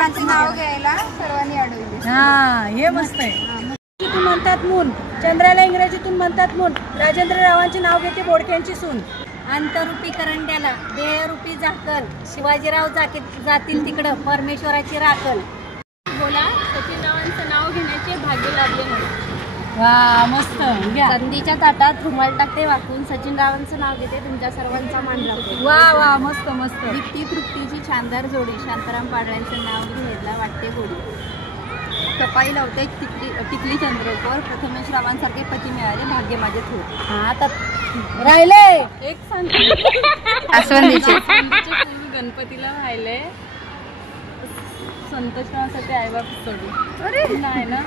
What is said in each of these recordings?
रावांचे नाव घ्यायला सर्वांनी अडवले। हा हे मस्त आहे। म्हणतात मून, चंद्राला इंग्रजीतून म्हणतात मून। राजेंद्र रावांचे नाव घेते बोडक्यांची सून। अंतरूपी करंड्याला देहरूपी झाकल, शिवाजीराव जातील तिकडं परमेश्वराची राखल। बोला सचिन रावांचं नाव घेण्याचे भाग्य लाभले मला। वा मस्त घ्या। संधीच्या ताटात रुमाल टाकते वाकून, सचिन रावांचं नाव घेते तुमच्या सर्वांचा मान राखते। वा वा मस्त मस्त। दीप्ती तृप्तीची शानदार जोडी, शांताराम पाडव्यांचं नाव घ्यायला वाटते गोडी। कपाई लावते टिकली चंद्रकोर, प्रथमेश रावांसारखे पती मिळाले भाग्य माझे थोर। हा आता राहिले एक सांगते आसवंदीचे गणपतीला राहिले संतोषासाठी आईबाप सोडू। अरे नाही ना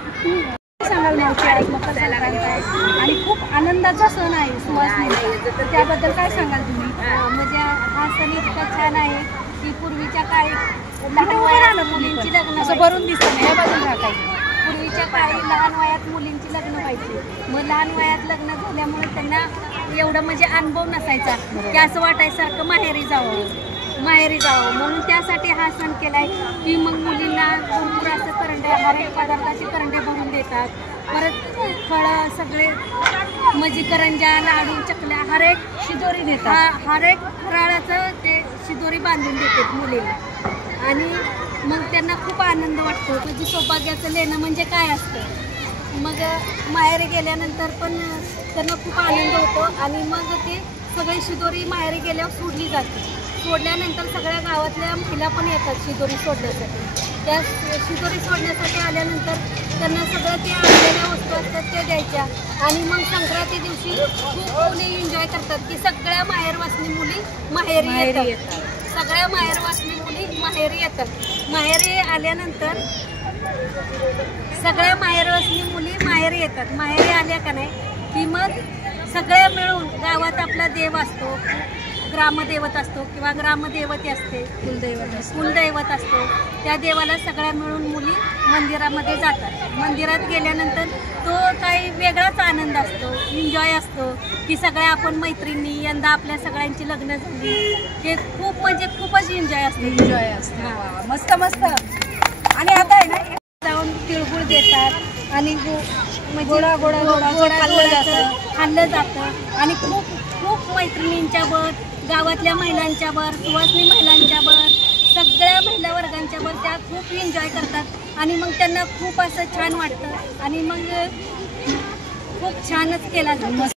सांगाल मावशी, आज मकर संक्रांत आहे आणि खूप आनंदाचा सण आहे सुवासिनीचा, तर त्याबद्दल काय सांगाल तुम्ही? म्हणजे हा सण इतका छान आहे की पूर्वीच्या काळी लहान वयात मुलींची लग्न असं भरून दिसत नाही, हे बाजूला राखायचं। पूर्वीच्या काळी लहान वयात मुलींची लग्न व्हायची, मग लहान वयात लग्न झाल्यामुळे त्यांना एवढं म्हणजे अनुभव नसायचा की असं वाटायसारखं माहेरी जावं, म्हणून त्यासाठी हा सण केलाय की मग मुलींना भरपूर असं करंडे, हर एक पदार्थाचे करंडे भरून देतात, परत फळं सगळे म्हणजे करंजा, लाडू, चकल्या, हर एक शिदोरी देतात, हर एक फराळाचं ते शिदोरी बांधून देतात मुलीला। आणि मग त्यांना खूप आनंद वाटतो, म्हणजे सौभाग्याचं लेणं म्हणजे काय असतं। मग माहेरी गेल्यानंतर पण त्यांना खूप आनंद होतो आणि मग ते सगळी शिदोरी माहेरी गेल्यावर सोडली जाते। सोडल्यानंतर सगळ्या गावातल्या महिला पण येतात शिदोरी सोडण्यासाठी। त्या शिदोरी सोडण्यासाठी आल्यानंतर त्यांना सगळं ते आणलेल्या वस्तू असतात त्या द्यायच्या आणि मग संक्रांती दिवशी खूप मुली एन्जॉय करतात की सगळ्या माहेरवासनी मुली माहेरी येतात, सगळ्या माहेरवासनी मुली माहेरी येतात। माहेरी आल्यानंतर सगळ्या माहेरवासनी मुली माहेरी येतात, माहेरी आल्या का नाही की मग सगळ्या मिळून गावात आपला देव असतो, ग्रामदेवत असतो किंवा ग्रामदेवती असते, कुलदैवत असतो, त्या देवाला सगळ्या मिळून मुली मंदिरामध्ये जातात। मंदिरात गेल्यानंतर तो काही वेगळाच आनंद असतो, एन्जॉय असतो की सगळ्या आपण मैत्रिणी, यंदा आपल्या सगळ्यांची लग्न झाली, हे खूप म्हणजे खूपच एन्जॉय असतो। मस्त मस्त। आणि आता आहे ना जाऊन तिळगुळ देतात आणि गोडा खाल्लं जातं आणि खूप खूप मैत्रिणींच्या वर, गावातल्या महिलांच्या वर, सुवासिनी महिलांच्या वर, सगळ्या महिला वर्गांच्या वर त्या खूप एन्जॉय करतात आणि मग त्यांना खूप असं छान वाटतं आणि मग खूप छानच केला जातो।